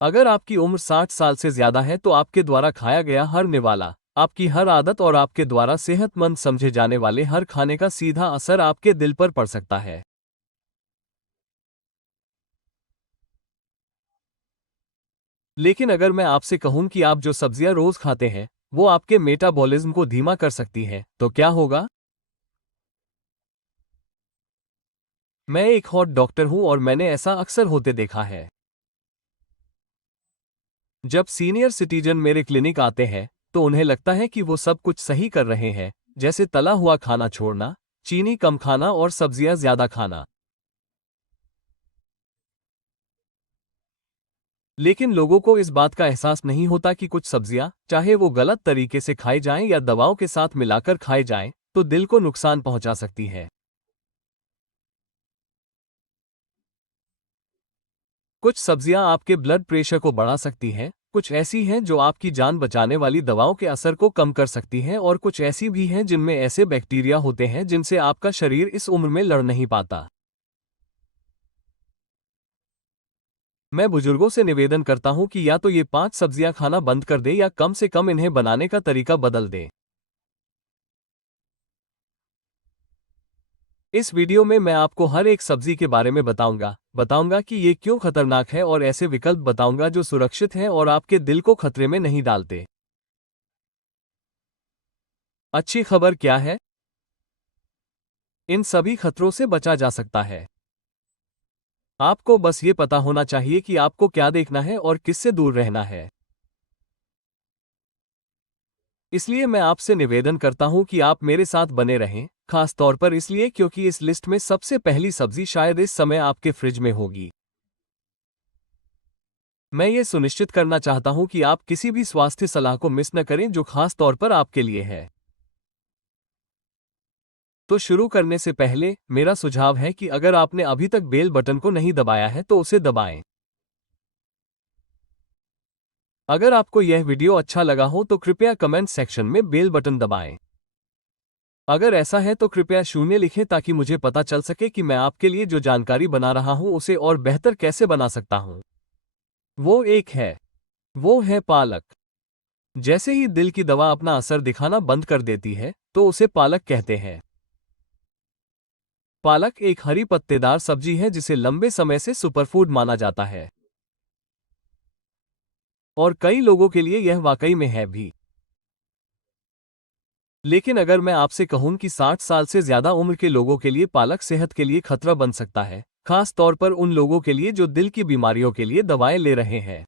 अगर आपकी उम्र 60 साल से ज्यादा है तो आपके द्वारा खाया गया हर निवाला, आपकी हर आदत और आपके द्वारा सेहतमंद समझे जाने वाले हर खाने का सीधा असर आपके दिल पर पड़ सकता है। लेकिन अगर मैं आपसे कहूं कि आप जो सब्जियां रोज खाते हैं वो आपके मेटाबॉलिज्म को धीमा कर सकती हैं, तो क्या होगा? मैं एक हॉट डॉक्टर हूं और मैंने ऐसा अक्सर होते देखा है। जब सीनियर सिटीजन मेरे क्लिनिक आते हैं तो उन्हें लगता है कि वो सब कुछ सही कर रहे हैं, जैसे तला हुआ खाना छोड़ना, चीनी कम खाना और सब्जियां ज्यादा खाना। लेकिन लोगों को इस बात का एहसास नहीं होता कि कुछ सब्जियां, चाहे वो गलत तरीके से खाई जाएं या दवाओं के साथ मिलाकर खाई जाएं, तो दिल को नुकसान पहुंचा सकती है। कुछ सब्जियां आपके ब्लड प्रेशर को बढ़ा सकती हैं, कुछ ऐसी हैं जो आपकी जान बचाने वाली दवाओं के असर को कम कर सकती हैं और कुछ ऐसी भी हैं जिनमें ऐसे बैक्टीरिया होते हैं जिनसे आपका शरीर इस उम्र में लड़ नहीं पाता। मैं बुजुर्गों से निवेदन करता हूं कि या तो ये 5 सब्जियां खाना बंद कर दे या कम से कम इन्हें बनाने का तरीका बदल दें। इस वीडियो में मैं आपको हर एक सब्जी के बारे में बताऊंगा कि ये क्यों खतरनाक है और ऐसे विकल्प बताऊंगा जो सुरक्षित हैं और आपके दिल को खतरे में नहीं डालते। अच्छी खबर क्या है? इन सभी खतरों से बचा जा सकता है। आपको बस ये पता होना चाहिए कि आपको क्या देखना है और किससे दूर रहना है। इसलिए मैं आपसे निवेदन करता हूं कि आप मेरे साथ बने रहें, खास तौर पर इसलिए क्योंकि इस लिस्ट में सबसे पहली सब्जी शायद इस समय आपके फ्रिज में होगी। मैं ये सुनिश्चित करना चाहता हूं कि आप किसी भी स्वास्थ्य सलाह को मिस न करें जो खास तौर पर आपके लिए है। तो शुरू करने से पहले मेरा सुझाव है कि अगर आपने अभी तक बेल बटन को नहीं दबाया है तो उसे दबाएं। अगर आपको यह वीडियो अच्छा लगा हो तो कृपया कमेंट सेक्शन में बेल बटन दबाएं। अगर ऐसा है तो कृपया 0 लिखें ताकि मुझे पता चल सके कि मैं आपके लिए जो जानकारी बना रहा हूं उसे और बेहतर कैसे बना सकता हूं। वो है पालक। जैसे ही दिल की दवा अपना असर दिखाना बंद कर देती है तो उसे पालक कहते हैं। पालक एक हरी पत्तेदार सब्जी है जिसे लंबे समय से सुपरफूड माना जाता है और कई लोगों के लिए यह वाकई में है भी। लेकिन अगर मैं आपसे कहूं कि 60 साल से ज्यादा उम्र के लोगों के लिए पालक सेहत के लिए खतरा बन सकता है, खास तौर पर उन लोगों के लिए जो दिल की बीमारियों के लिए दवाएं ले रहे हैं।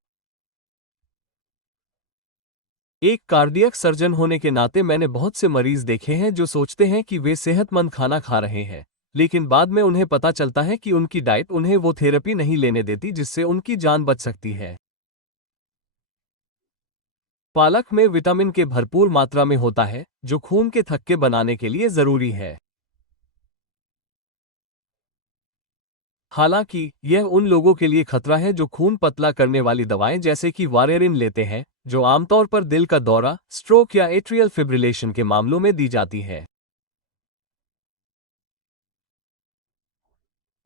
एक कार्डियक सर्जन होने के नाते मैंने बहुत से मरीज देखे हैं जो सोचते हैं कि वे सेहतमंद खाना खा रहे हैं, लेकिन बाद में उन्हें पता चलता है कि उनकी डाइट उन्हें वो थेरेपी नहीं लेने देती जिससे उनकी जान बच सकती है। पालक में विटामिन के भरपूर मात्रा में होता है जो खून के थक्के बनाने के लिए जरूरी है। हालांकि यह उन लोगों के लिए खतरा है जो खून पतला करने वाली दवाएं जैसे कि वारेरिन लेते हैं, जो आमतौर पर दिल का दौरा, स्ट्रोक या एट्रियल फिब्रिलेशन के मामलों में दी जाती है।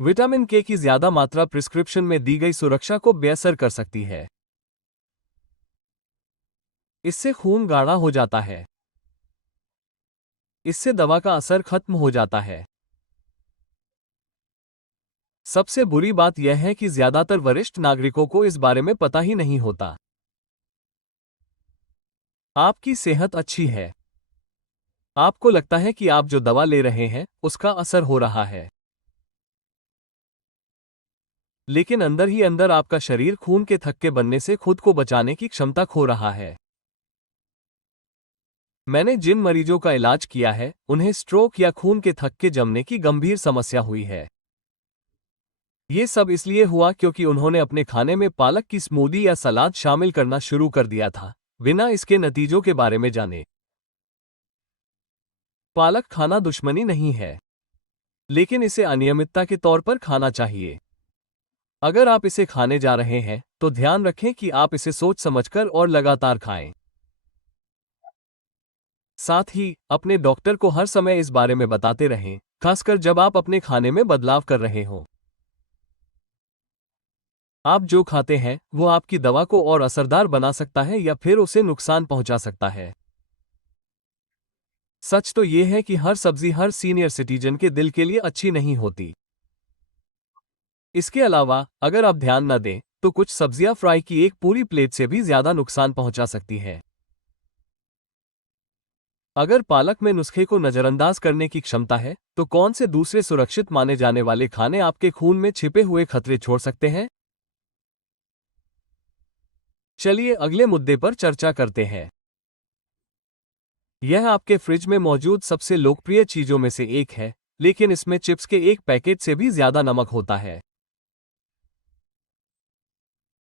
विटामिन के की ज्यादा मात्रा प्रिस्क्रिप्शन में दी गई सुरक्षा को बेअसर कर सकती है। इससे खून गाढ़ा हो जाता है। इससे दवा का असर खत्म हो जाता है। सबसे बुरी बात यह है कि ज्यादातर वरिष्ठ नागरिकों को इस बारे में पता ही नहीं होता। आपकी सेहत अच्छी है। आपको लगता है कि आप जो दवा ले रहे हैं उसका असर हो रहा है, लेकिन अंदर ही अंदर आपका शरीर खून के थक्के बनने से खुद को बचाने की क्षमता खो रहा है। मैंने जिन मरीजों का इलाज किया है उन्हें स्ट्रोक या खून के थक्के जमने की गंभीर समस्या हुई है। ये सब इसलिए हुआ क्योंकि उन्होंने अपने खाने में पालक की स्मूदी या सलाद शामिल करना शुरू कर दिया था, बिना इसके नतीजों के बारे में जाने। पालक खाना दुश्मनी नहीं है, लेकिन इसे अनियमितता के तौर पर खाना चाहिए। अगर आप इसे खाने जा रहे हैं तो ध्यान रखें कि आप इसे सोच समझकर और लगातार खाएं। साथ ही अपने डॉक्टर को हर समय इस बारे में बताते रहें, खासकर जब आप अपने खाने में बदलाव कर रहे हों। आप जो खाते हैं वो आपकी दवा को और असरदार बना सकता है या फिर उसे नुकसान पहुंचा सकता है। सच तो ये है कि हर सब्जी हर सीनियर सिटीजन के दिल के लिए अच्छी नहीं होती। इसके अलावा अगर आप ध्यान न दें तो कुछ सब्जियां फ्राई की एक पूरी प्लेट से भी ज्यादा नुकसान पहुंचा सकती हैं। अगर पालक में नुस्खे को नजरअंदाज करने की क्षमता है तो कौन से दूसरे सुरक्षित माने जाने वाले खाने आपके खून में छिपे हुए खतरे छोड़ सकते हैं? चलिए अगले मुद्दे पर चर्चा करते हैं। यह आपके फ्रिज में मौजूद सबसे लोकप्रिय चीजों में से एक है, लेकिन इसमें चिप्स के एक पैकेट से भी ज्यादा नमक होता है।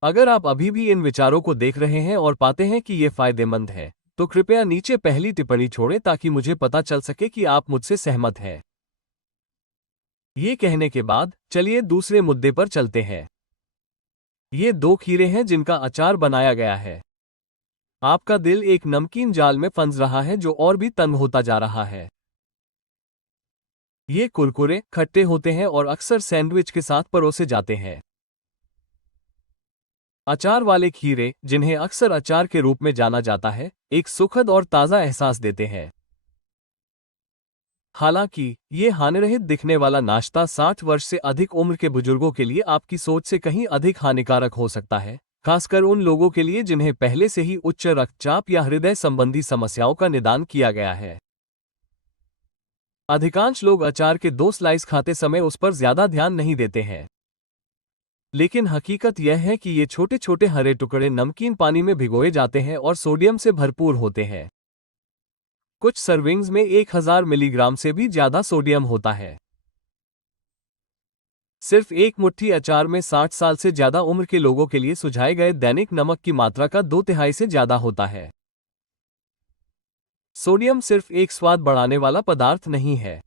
अगर आप अभी भी इन विचारों को देख रहे हैं और पाते हैं कि ये फायदेमंद है, तो कृपया नीचे पहली टिप्पणी छोड़ें ताकि मुझे पता चल सके कि आप मुझसे सहमत हैं। ये कहने के बाद चलिए दूसरे मुद्दे पर चलते हैं। ये दो खीरे हैं जिनका अचार बनाया गया है। आपका दिल एक नमकीन जाल में फंस रहा है जो और भी तंग होता जा रहा है। ये कुरकुरे खट्टे होते हैं और अक्सर सैंडविच के साथ परोसे जाते हैं। अचार वाले खीरे, जिन्हें अक्सर अचार के रूप में जाना जाता है, एक सुखद और ताज़ा एहसास देते हैं। हालांकि ये हानिरहित दिखने वाला नाश्ता 60 वर्ष से अधिक उम्र के बुजुर्गों के लिए आपकी सोच से कहीं अधिक हानिकारक हो सकता है, खासकर उन लोगों के लिए जिन्हें पहले से ही उच्च रक्तचाप या हृदय संबंधी समस्याओं का निदान किया गया है। अधिकांश लोग अचार के 2 स्लाइस खाते समय उस पर ज्यादा ध्यान नहीं देते हैं, लेकिन हकीकत यह है कि ये छोटे छोटे हरे टुकड़े नमकीन पानी में भिगोए जाते हैं और सोडियम से भरपूर होते हैं। कुछ सर्विंग्स में 1000 मिलीग्राम से भी ज्यादा सोडियम होता है। सिर्फ एक मुट्ठी अचार में 60 साल से ज्यादा उम्र के लोगों के लिए सुझाए गए दैनिक नमक की मात्रा का 2/3 से ज्यादा होता है। सोडियम सिर्फ एक स्वाद बढ़ाने वाला पदार्थ नहीं है।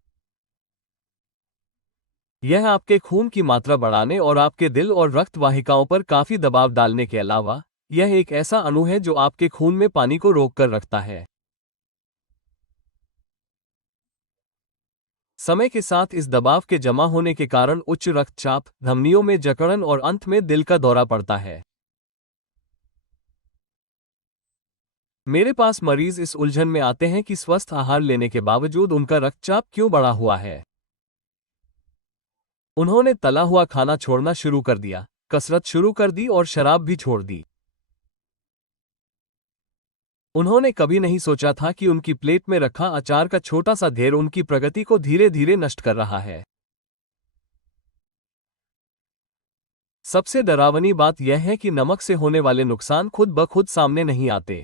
यह आपके खून की मात्रा बढ़ाने और आपके दिल और रक्त वाहिकाओं पर काफी दबाव डालने के अलावा, यह एक ऐसा अणु है जो आपके खून में पानी को रोक कर रखता है। समय के साथ इस दबाव के जमा होने के कारण उच्च रक्तचाप, धमनियों में जकड़न और अंत में दिल का दौरा पड़ता है। मेरे पास मरीज इस उलझन में आते हैं कि स्वस्थ आहार लेने के बावजूद उनका रक्तचाप क्यों बढ़ा हुआ है। उन्होंने तला हुआ खाना छोड़ना शुरू कर दिया, कसरत शुरू कर दी और शराब भी छोड़ दी। उन्होंने कभी नहीं सोचा था कि उनकी प्लेट में रखा अचार का छोटा सा ढेर उनकी प्रगति को धीरे धीरे नष्ट कर रहा है। सबसे डरावनी बात यह है कि नमक से होने वाले नुकसान खुद ब खुद सामने नहीं आते।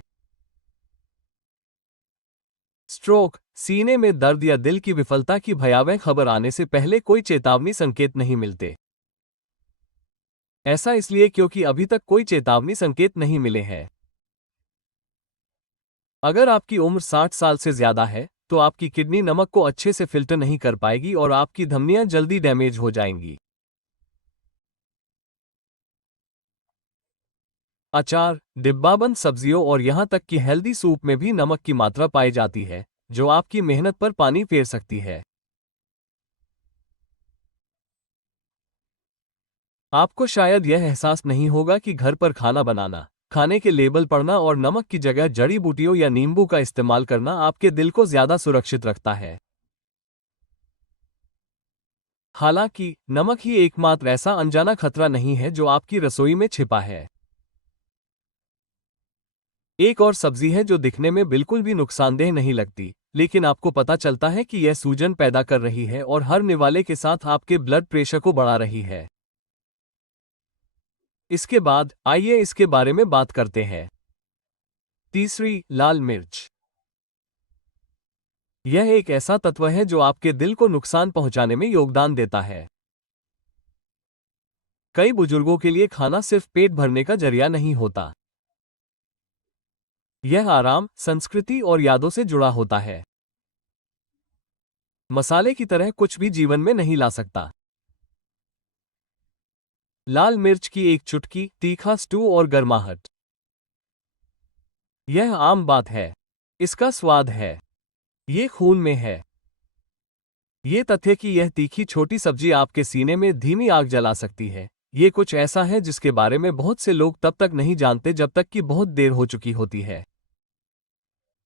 स्ट्रोक, सीने में दर्द या दिल की विफलता की भयावह खबर आने से पहले कोई चेतावनी संकेत नहीं मिलते। ऐसा इसलिए क्योंकि अभी तक कोई चेतावनी संकेत नहीं मिले हैं। अगर आपकी उम्र 60 साल से ज्यादा है, तो आपकी किडनी नमक को अच्छे से फिल्टर नहीं कर पाएगी और आपकी धमनियां जल्दी डैमेज हो जाएंगी। अचार, डिब्बाबंद सब्जियों और यहां तक कि हेल्दी सूप में भी नमक की मात्रा पाई जाती है, जो आपकी मेहनत पर पानी फेर सकती है। आपको शायद यह एहसास नहीं होगा कि घर पर खाना बनाना, खाने के लेबल पढ़ना और नमक की जगह जड़ी बूटियों या नींबू का इस्तेमाल करना आपके दिल को ज्यादा सुरक्षित रखता है। हालांकि नमक ही एकमात्र ऐसा अनजाना खतरा नहीं है जो आपकी रसोई में छिपा है। एक और सब्जी है जो दिखने में बिल्कुल भी नुकसानदेह नहीं लगती, लेकिन आपको पता चलता है कि यह सूजन पैदा कर रही है और हर निवाले के साथ आपके ब्लड प्रेशर को बढ़ा रही है। इसके बाद आइए इसके बारे में बात करते हैं। तीसरी, लाल मिर्च। यह एक ऐसा तत्व है जो आपके दिल को नुकसान पहुंचाने में योगदान देता है। कई बुजुर्गों के लिए खाना सिर्फ पेट भरने का जरिया नहीं होता। यह आराम, संस्कृति और यादों से जुड़ा होता है। मसाले की तरह कुछ भी जीवन में नहीं ला सकता। लाल मिर्च की एक चुटकी, तीखा स्टू और गर्माहट, यह आम बात है। इसका स्वाद है, ये खून में है। ये तथ्य कि यह तीखी छोटी सब्जी आपके सीने में धीमी आग जला सकती है, ये कुछ ऐसा है जिसके बारे में बहुत से लोग तब तक नहीं जानते जब तक कि बहुत देर हो चुकी होती है।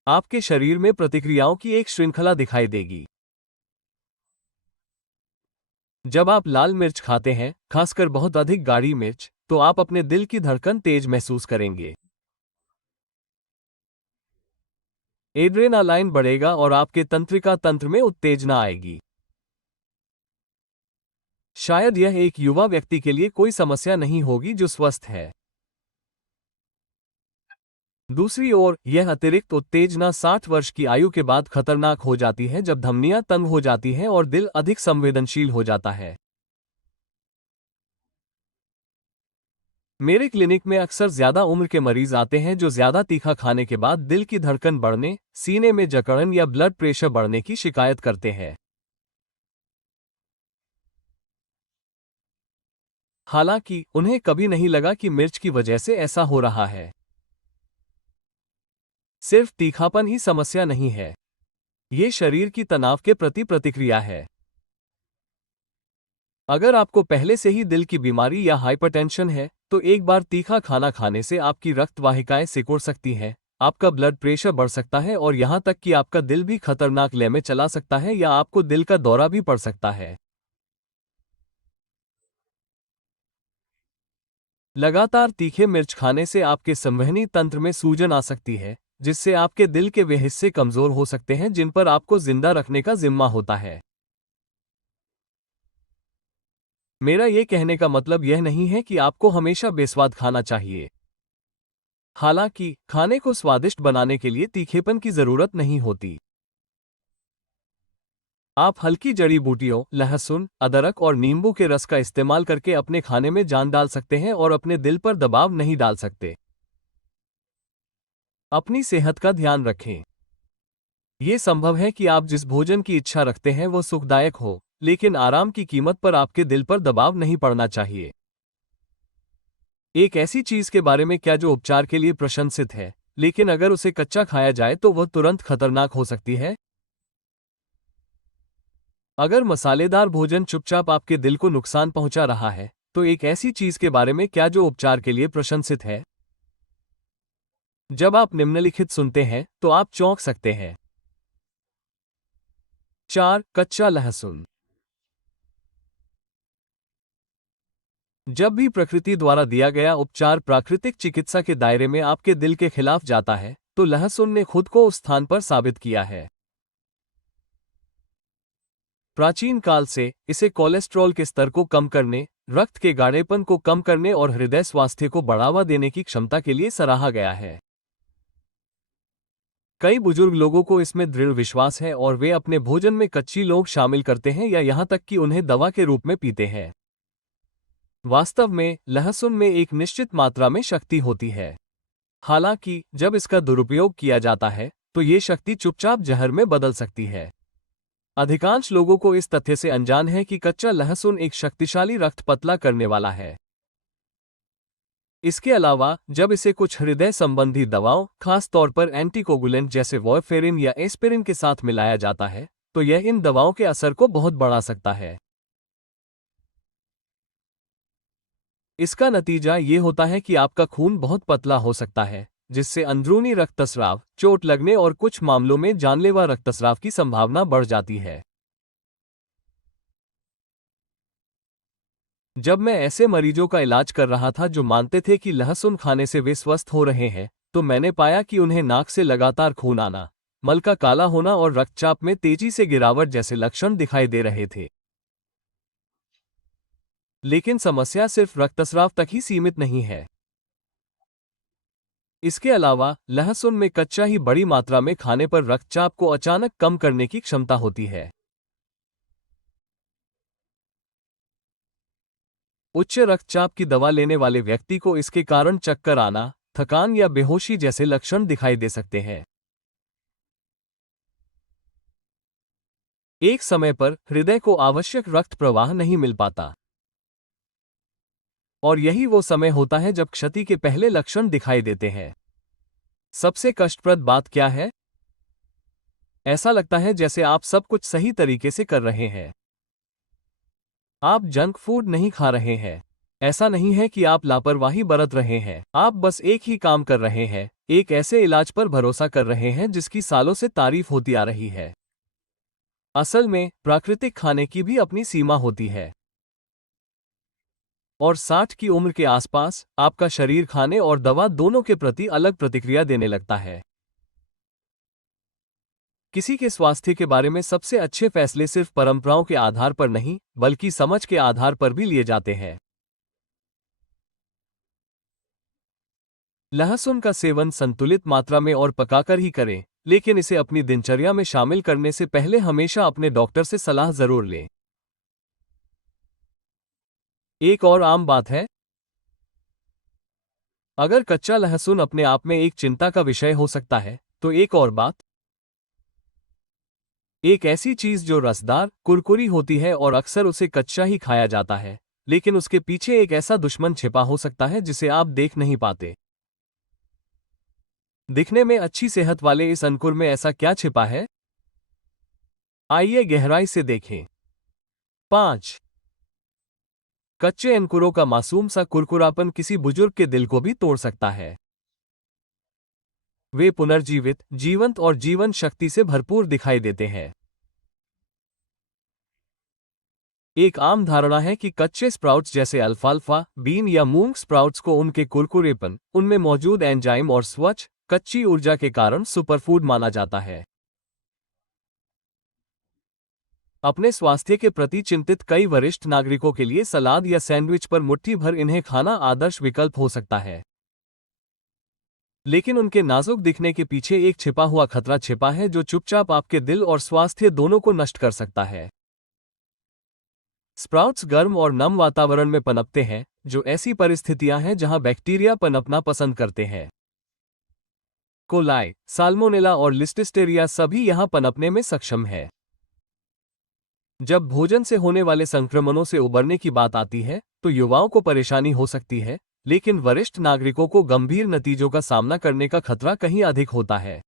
आपके शरीर में प्रतिक्रियाओं की एक श्रृंखला दिखाई देगी। जब आप लाल मिर्च खाते हैं, खासकर बहुत अधिक गाढ़ी मिर्च, तो आप अपने दिल की धड़कन तेज महसूस करेंगे। एड्रेनालाइन बढ़ेगा और आपके तंत्रिका तंत्र में उत्तेजना आएगी। शायद यह एक युवा व्यक्ति के लिए कोई समस्या नहीं होगी जो स्वस्थ है। दूसरी ओर, यह अतिरिक्त उत्तेजना 60 वर्ष की आयु के बाद खतरनाक हो जाती है, जब धमनियां तंग हो जाती हैं और दिल अधिक संवेदनशील हो जाता है। मेरे क्लिनिक में अक्सर ज्यादा उम्र के मरीज आते हैं जो ज्यादा तीखा खाने के बाद दिल की धड़कन बढ़ने, सीने में जकड़न या ब्लड प्रेशर बढ़ने की शिकायत करते हैं। हालांकि उन्हें कभी नहीं लगा कि मिर्च की वजह से ऐसा हो रहा है। सिर्फ तीखापन ही समस्या नहीं है, ये शरीर की तनाव के प्रति प्रतिक्रिया है। अगर आपको पहले से ही दिल की बीमारी या हाइपरटेंशन है, तो एक बार तीखा खाना खाने से आपकी रक्त वाहिकाएं सिकुड़ सकती हैं, आपका ब्लड प्रेशर बढ़ सकता है और यहां तक कि आपका दिल भी खतरनाक लय में चला सकता है या आपको दिल का दौरा भी पड़ सकता है। लगातार तीखे मिर्च खाने से आपके संवहनी तंत्र में सूजन आ सकती है, जिससे आपके दिल के वे हिस्से कमजोर हो सकते हैं जिन पर आपको जिंदा रखने का जिम्मा होता है। मेरा ये कहने का मतलब यह नहीं है कि आपको हमेशा बेस्वाद खाना चाहिए। हालांकि खाने को स्वादिष्ट बनाने के लिए तीखेपन की जरूरत नहीं होती। आप हल्की जड़ी बूटियों, लहसुन, अदरक और नींबू के रस का इस्तेमाल करके अपने खाने में जान डाल सकते हैं और अपने दिल पर दबाव नहीं डाल सकते। अपनी सेहत का ध्यान रखें। ये संभव है कि आप जिस भोजन की इच्छा रखते हैं वो सुखदायक हो, लेकिन आराम की कीमत पर आपके दिल पर दबाव नहीं पड़ना चाहिए। एक ऐसी चीज के बारे में क्या जो उपचार के लिए प्रशंसित है, लेकिन अगर उसे कच्चा खाया जाए तो वह तुरंत खतरनाक हो सकती है। अगर मसालेदार भोजन चुपचाप आपके दिल को नुकसान पहुंचा रहा है, तो एक ऐसी चीज के बारे में क्या जो उपचार के लिए प्रशंसित है। जब आप निम्नलिखित सुनते हैं तो आप चौंक सकते हैं। 4. कच्चा लहसुन। जब भी प्रकृति द्वारा दिया गया उपचार प्राकृतिक चिकित्सा के दायरे में आपके दिल के खिलाफ जाता है, तो लहसुन ने खुद को उस स्थान पर साबित किया है। प्राचीन काल से इसे कोलेस्ट्रॉल के स्तर को कम करने, रक्त के गाढ़ेपन को कम करने और हृदय स्वास्थ्य को बढ़ावा देने की क्षमता के लिए सराहा गया है। कई बुजुर्ग लोगों को इसमें दृढ़ विश्वास है और वे अपने भोजन में कच्ची लौंग शामिल करते हैं या यहां तक कि उन्हें दवा के रूप में पीते हैं। वास्तव में लहसुन में एक निश्चित मात्रा में शक्ति होती है। हालांकि जब इसका दुरुपयोग किया जाता है तो ये शक्ति चुपचाप जहर में बदल सकती है। अधिकांश लोगों को इस तथ्य से अनजान है कि कच्चा लहसुन एक शक्तिशाली रक्त पतला करने वाला है। इसके अलावा जब इसे कुछ हृदय संबंधी दवाओं, खास तौर पर एंटीकोगुलेंट जैसे वॉरफेरिन या एस्पिरिन के साथ मिलाया जाता है, तो यह इन दवाओं के असर को बहुत बढ़ा सकता है। इसका नतीजा ये होता है कि आपका खून बहुत पतला हो सकता है, जिससे अंदरूनी रक्तस्राव, चोट लगने और कुछ मामलों में जानलेवा रक्तस्राव की संभावना बढ़ जाती है। जब मैं ऐसे मरीजों का इलाज कर रहा था जो मानते थे कि लहसुन खाने से वे स्वस्थ हो रहे हैं, तो मैंने पाया कि उन्हें नाक से लगातार खून आना, मल का काला होना और रक्तचाप में तेजी से गिरावट जैसे लक्षण दिखाई दे रहे थे। लेकिन समस्या सिर्फ रक्तस्राव तक ही सीमित नहीं है। इसके अलावा लहसुन में कच्चा ही बड़ी मात्रा में खाने पर रक्तचाप को अचानक कम करने की क्षमता होती है। उच्च रक्तचाप की दवा लेने वाले व्यक्ति को इसके कारण चक्कर आना, थकान या बेहोशी जैसे लक्षण दिखाई दे सकते हैं। एक समय पर हृदय को आवश्यक रक्त प्रवाह नहीं मिल पाता, और यही वो समय होता है जब क्षति के पहले लक्षण दिखाई देते हैं। सबसे कष्टप्रद बात क्या है? ऐसा लगता है जैसे आप सब कुछ सही तरीके से कर रहे हैं। आप जंक फूड नहीं खा रहे हैं। ऐसा नहीं है कि आप लापरवाही बरत रहे हैं, आप बस एक ही काम कर रहे हैं, एक ऐसे इलाज पर भरोसा कर रहे हैं जिसकी सालों से तारीफ होती आ रही है। असल में प्राकृतिक खाने की भी अपनी सीमा होती है। और 60 की उम्र के आसपास आपका शरीर खाने और दवा दोनों के प्रति अलग प्रतिक्रिया देने लगता है। किसी के स्वास्थ्य के बारे में सबसे अच्छे फैसले सिर्फ परंपराओं के आधार पर नहीं, बल्कि समझ के आधार पर भी लिए जाते हैं। लहसुन का सेवन संतुलित मात्रा में और पकाकर ही करें, लेकिन इसे अपनी दिनचर्या में शामिल करने से पहले हमेशा अपने डॉक्टर से सलाह जरूर लें। एक और आम बात है, अगर कच्चा लहसुन अपने आप में एक चिंता का विषय हो सकता है, तो एक और बात, एक ऐसी चीज जो रसदार, कुरकुरी होती है और अक्सर उसे कच्चा ही खाया जाता है, लेकिन उसके पीछे एक ऐसा दुश्मन छिपा हो सकता है जिसे आप देख नहीं पाते। दिखने में अच्छी सेहत वाले इस अंकुर में ऐसा क्या छिपा है? आइए गहराई से देखें। 5. कच्चे अंकुरों का मासूम सा कुरकुरापन किसी बुजुर्ग के दिल को भी तोड़ सकता है। वे पुनर्जीवित, जीवंत और जीवन शक्ति से भरपूर दिखाई देते हैं। एक आम धारणा है कि कच्चे स्प्राउट्स जैसे अल्फाल्फा, बीन या मूंग स्प्राउट्स को उनके कुरकुरेपन, उनमें मौजूद एंजाइम और स्वच्छ, कच्ची ऊर्जा के कारण सुपरफूड माना जाता है। अपने स्वास्थ्य के प्रति चिंतित कई वरिष्ठ नागरिकों के लिए सलाद या सैंडविच पर मुट्ठी भर इन्हें खाना आदर्श विकल्प हो सकता है। लेकिन उनके नाजुक दिखने के पीछे एक छिपा हुआ खतरा छिपा है जो चुपचाप आपके दिल और स्वास्थ्य दोनों को नष्ट कर सकता है। स्प्राउट्स गर्म और नम वातावरण में पनपते हैं, जो ऐसी परिस्थितियां हैं जहां बैक्टीरिया पनपना पसंद करते हैं। कोलाई, साल्मोनेला और लिस्टिस्टेरिया सभी यहां पनपने में सक्षम है। जब भोजन से होने वाले संक्रमणों से उबरने की बात आती है, तो युवाओं को परेशानी हो सकती है, लेकिन वरिष्ठ नागरिकों को गंभीर नतीजों का सामना करने का खतरा कहीं अधिक होता है।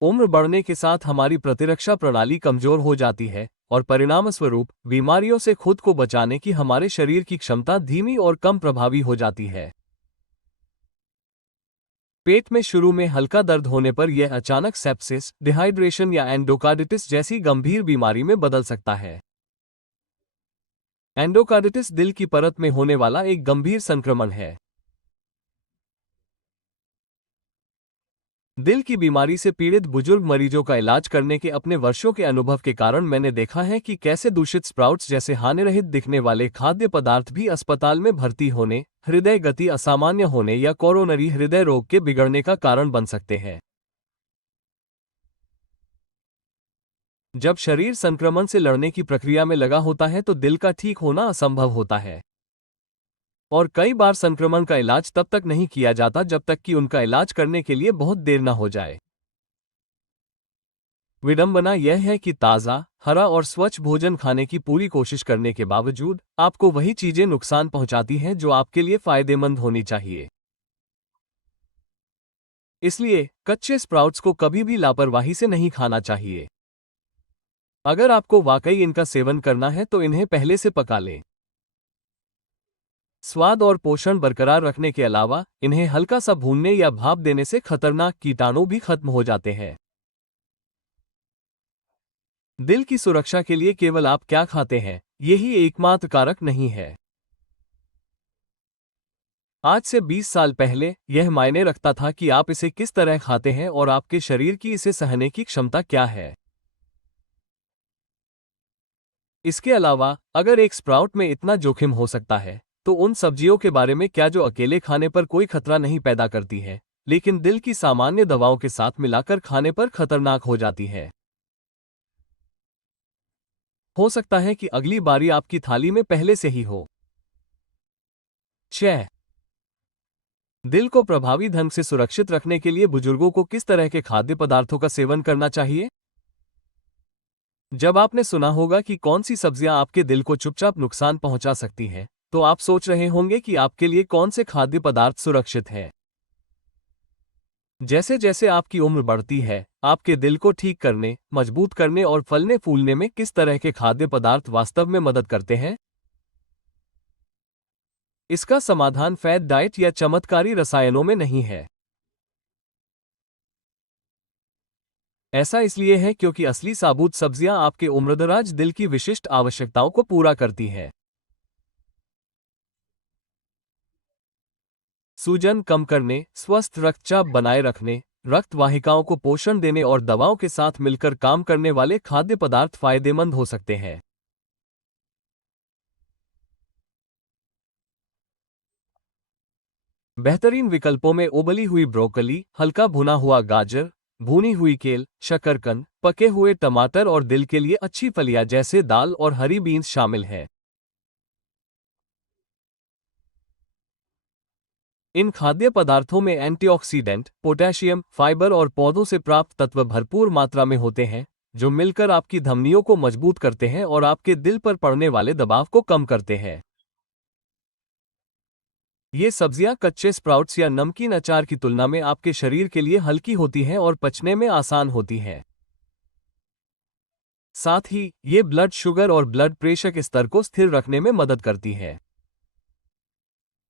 उम्र बढ़ने के साथ हमारी प्रतिरक्षा प्रणाली कमजोर हो जाती है और परिणामस्वरूप बीमारियों से खुद को बचाने की हमारे शरीर की क्षमता धीमी और कम प्रभावी हो जाती है। पेट में शुरू में हल्का दर्द होने पर यह अचानक सेप्सिस, डिहाइड्रेशन या एंडोकार्डिटिस जैसी गंभीर बीमारी में बदल सकता है। एंडोकार्डिटिस दिल की परत में होने वाला एक गंभीर संक्रमण है। दिल की बीमारी से पीड़ित बुजुर्ग मरीजों का इलाज करने के अपने वर्षों के अनुभव के कारण मैंने देखा है कि कैसे दूषित स्प्राउट्स जैसे हानिरहित दिखने वाले खाद्य पदार्थ भी अस्पताल में भर्ती होने, हृदय गति असामान्य होने या कोरोनरी हृदय रोग के बिगड़ने का कारण बन सकते हैं। जब शरीर संक्रमण से लड़ने की प्रक्रिया में लगा होता है तो दिल का ठीक होना असंभव होता है। और कई बार संक्रमण का इलाज तब तक नहीं किया जाता जब तक कि उनका इलाज करने के लिए बहुत देर न हो जाए। विडंबना यह है कि ताज़ा, हरा और स्वच्छ भोजन खाने की पूरी कोशिश करने के बावजूद आपको वही चीजें नुकसान पहुंचाती हैं जो आपके लिए फायदेमंद होनी चाहिए। इसलिए कच्चे स्प्राउट्स को कभी भी लापरवाही से नहीं खाना चाहिए। अगर आपको वाकई इनका सेवन करना है तो इन्हें पहले से पका लें। स्वाद और पोषण बरकरार रखने के अलावा इन्हें हल्का सा भूनने या भाप देने से खतरनाक कीटाणु भी खत्म हो जाते हैं। दिल की सुरक्षा के लिए केवल आप क्या खाते हैं, यही एकमात्र कारक नहीं है। आज से 20 साल पहले यह मायने रखता था कि आप इसे किस तरह खाते हैं और आपके शरीर की इसे सहने की क्षमता क्या है। इसके अलावा अगर एक स्प्राउट में इतना जोखिम हो सकता है, तो उन सब्जियों के बारे में क्या जो अकेले खाने पर कोई खतरा नहीं पैदा करती है, लेकिन दिल की सामान्य दवाओं के साथ मिलाकर खाने पर खतरनाक हो जाती है। हो सकता है कि अगली बारी आपकी थाली में पहले से ही हो। 6. दिल को प्रभावी ढंग से सुरक्षित रखने के लिए बुजुर्गों को किस तरह के खाद्य पदार्थों का सेवन करना चाहिए? जब आपने सुना होगा कि कौन सी सब्जियां आपके दिल को चुपचाप नुकसान पहुंचा सकती हैं, तो आप सोच रहे होंगे कि आपके लिए कौन से खाद्य पदार्थ सुरक्षित हैं। जैसे जैसे आपकी उम्र बढ़ती है, आपके दिल को ठीक करने, मजबूत करने और फलने फूलने में किस तरह के खाद्य पदार्थ वास्तव में मदद करते हैं? इसका समाधान फैट डाइट या चमत्कारी रसायनों में नहीं है। ऐसा इसलिए है क्योंकि असली साबुत सब्जियां आपके उम्रदराज दिल की विशिष्ट आवश्यकताओं को पूरा करती हैं। सूजन कम करने, स्वस्थ रक्तचाप बनाए रखने, रक्त वाहिकाओं को पोषण देने और दवाओं के साथ मिलकर काम करने वाले खाद्य पदार्थ फायदेमंद हो सकते हैं। बेहतरीन विकल्पों में उबली हुई ब्रोकली, हल्का भुना हुआ गाजर, भुनी हुई केल, शकरकंद, पके हुए टमाटर और दिल के लिए अच्छी फलियां जैसे दाल और हरी बीन्स शामिल हैं। इन खाद्य पदार्थों में एंटीऑक्सीडेंट, पोटेशियम, फाइबर और पौधों से प्राप्त तत्व भरपूर मात्रा में होते हैं, जो मिलकर आपकी धमनियों को मजबूत करते हैं और आपके दिल पर पड़ने वाले दबाव को कम करते हैं। ये सब्जियां कच्चे स्प्राउट्स या नमकीन अचार की तुलना में आपके शरीर के लिए हल्की होती हैं और पचने में आसान होती हैं। साथ ही ये ब्लड शुगर और ब्लड प्रेशर के स्तर को स्थिर रखने में मदद करती हैं।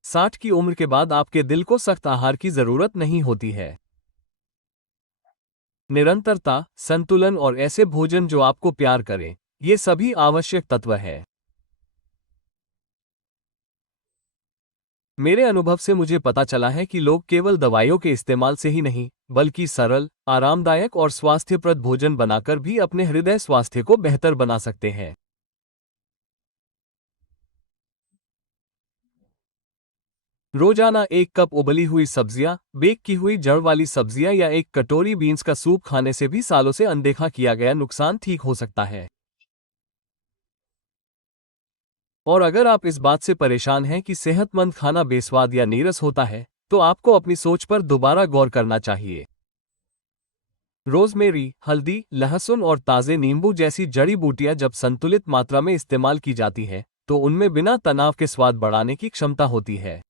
60 की उम्र के बाद आपके दिल को सख्त आहार की जरूरत नहीं होती है। निरंतरता, संतुलन और ऐसे भोजन जो आपको प्यार करें, ये सभी आवश्यक तत्व हैं। मेरे अनुभव से मुझे पता चला है कि लोग केवल दवाइयों के इस्तेमाल से ही नहीं, बल्कि सरल, आरामदायक और स्वास्थ्यप्रद भोजन बनाकर भी अपने हृदय स्वास्थ्य को बेहतर बना सकते हैं। रोजाना 1 कप उबली हुई सब्जियां, बेक की हुई जड़ वाली सब्जियां या 1 कटोरी बीन्स का सूप खाने से भी सालों से अनदेखा किया गया नुकसान ठीक हो सकता है। और अगर आप इस बात से परेशान हैं कि सेहतमंद खाना बेस्वाद या नीरस होता है, तो आपको अपनी सोच पर दोबारा गौर करना चाहिए। रोज़मेरी, हल्दी, लहसुन और ताज़े नींबू जैसी जड़ी बूटियां जब संतुलित मात्रा में इस्तेमाल की जाती हैं, तो उनमें बिना तनाव के स्वाद बढ़ाने की क्षमता होती है।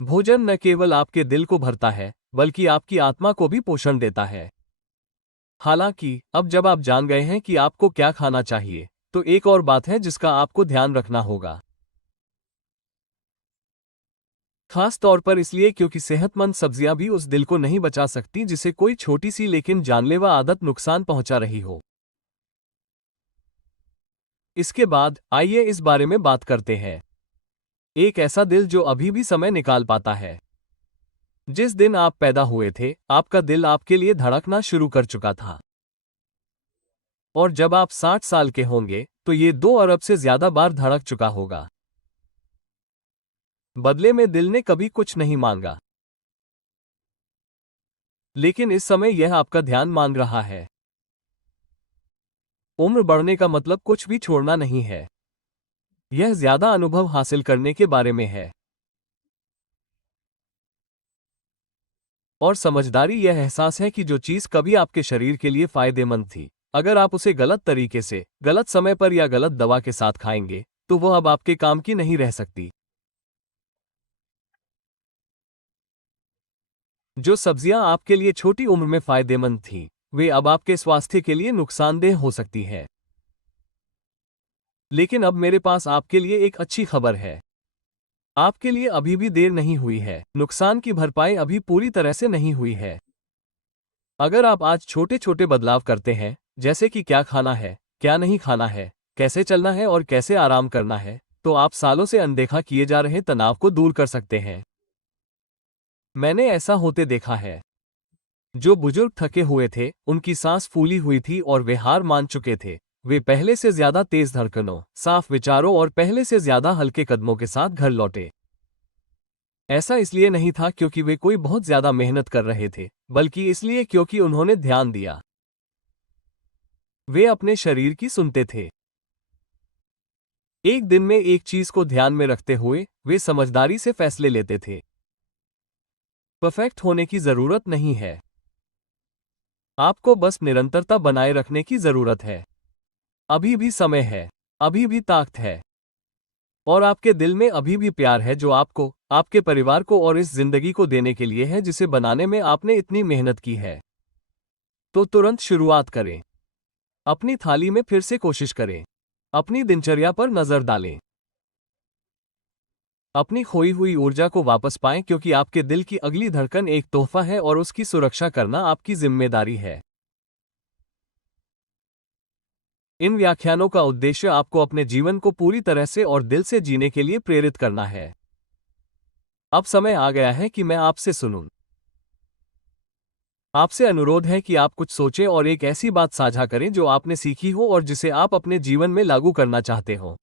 भोजन न केवल आपके दिल को भरता है, बल्कि आपकी आत्मा को भी पोषण देता है। हालांकि, अब जब आप जान गए हैं कि आपको क्या खाना चाहिए, तो एक और बात है जिसका आपको ध्यान रखना होगा। खास तौर पर इसलिए क्योंकि सेहतमंद सब्जियां भी उस दिल को नहीं बचा सकती जिसे कोई छोटी सी लेकिन जानलेवा आदत नुकसान पहुंचा रही हो। इसके बाद आइए इस बारे में बात करते हैं। एक ऐसा दिल जो अभी भी समय निकाल पाता है। जिस दिन आप पैदा हुए थे, आपका दिल आपके लिए धड़कना शुरू कर चुका था। और जब आप 60 साल के होंगे, तो ये 2 अरब से ज्यादा बार धड़क चुका होगा। बदले में दिल ने कभी कुछ नहीं मांगा, लेकिन इस समय यह आपका ध्यान मांग रहा है। उम्र बढ़ने का मतलब कुछ भी छोड़ना नहीं है। यह ज्यादा अनुभव हासिल करने के बारे में है। और समझदारी यह एहसास है कि जो चीज कभी आपके शरीर के लिए फायदेमंद थी, अगर आप उसे गलत तरीके से, गलत समय पर या गलत दवा के साथ खाएंगे, तो वह अब आपके काम की नहीं रह सकती। जो सब्जियां आपके लिए छोटी उम्र में फायदेमंद थीं, वे अब आपके स्वास्थ्य के लिए नुकसानदेह हो सकती हैं। लेकिन अब मेरे पास आपके लिए एक अच्छी खबर है। आपके लिए अभी भी देर नहीं हुई है, नुकसान की भरपाई अभी पूरी तरह से नहीं हुई है। अगर आप आज छोटे छोटे बदलाव करते हैं, जैसे कि क्या खाना है, क्या नहीं खाना है, कैसे चलना है और कैसे आराम करना है, तो आप सालों से अनदेखा किए जा रहे तनाव को दूर कर सकते हैं। मैंने ऐसा होते देखा है। जो बुजुर्ग थके हुए थे, उनकी सांस फूली हुई थी और वे हार मान चुके थे। वे पहले से ज्यादा तेज धड़कनों, साफ विचारों और पहले से ज्यादा हल्के कदमों के साथ घर लौटे। ऐसा इसलिए नहीं था क्योंकि वे कोई बहुत ज्यादा मेहनत कर रहे थे, बल्कि इसलिए क्योंकि उन्होंने ध्यान दिया। वे अपने शरीर की सुनते थे। एक दिन में एक चीज को ध्यान में रखते हुए वे समझदारी से फैसले लेते थे। परफेक्ट होने की जरूरत नहीं है। आपको बस निरंतरता बनाए रखने की जरूरत है। अभी भी समय है, अभी भी ताकत है, और आपके दिल में अभी भी प्यार है जो आपको, आपके परिवार को और इस जिंदगी को देने के लिए है जिसे बनाने में आपने इतनी मेहनत की है। तो तुरंत शुरुआत करें। अपनी थाली में फिर से कोशिश करें। अपनी दिनचर्या पर नजर डालें। अपनी खोई हुई ऊर्जा को वापस पाएं, क्योंकि आपके दिल की अगली धड़कन एक तोहफा है और उसकी सुरक्षा करना आपकी जिम्मेदारी है। इन व्याख्यानों का उद्देश्य आपको अपने जीवन को पूरी तरह से और दिल से जीने के लिए प्रेरित करना है। अब समय आ गया है कि मैं आपसे सुनूं। आपसे अनुरोध है कि आप कुछ सोचें और एक ऐसी बात साझा करें जो आपने सीखी हो और जिसे आप अपने जीवन में लागू करना चाहते हो।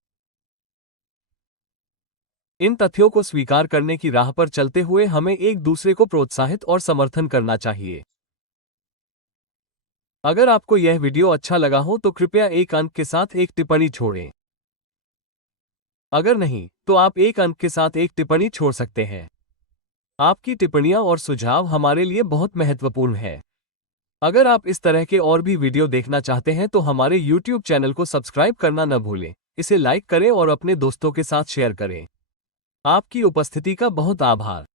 इन तथ्यों को स्वीकार करने की राह पर चलते हुए हमें एक दूसरे को प्रोत्साहित और समर्थन करना चाहिए। अगर आपको यह वीडियो अच्छा लगा हो तो कृपया एक अंक के साथ एक टिप्पणी छोड़ें। अगर नहीं, तो आप एक अंक के साथ एक टिप्पणी छोड़ सकते हैं। आपकी टिप्पणियां और सुझाव हमारे लिए बहुत महत्वपूर्ण है। अगर आप इस तरह के और भी वीडियो देखना चाहते हैं तो हमारे YouTube चैनल को सब्सक्राइब करना न भूलें। इसे लाइक करें और अपने दोस्तों के साथ शेयर करें। आपकी उपस्थिति का बहुत आभार।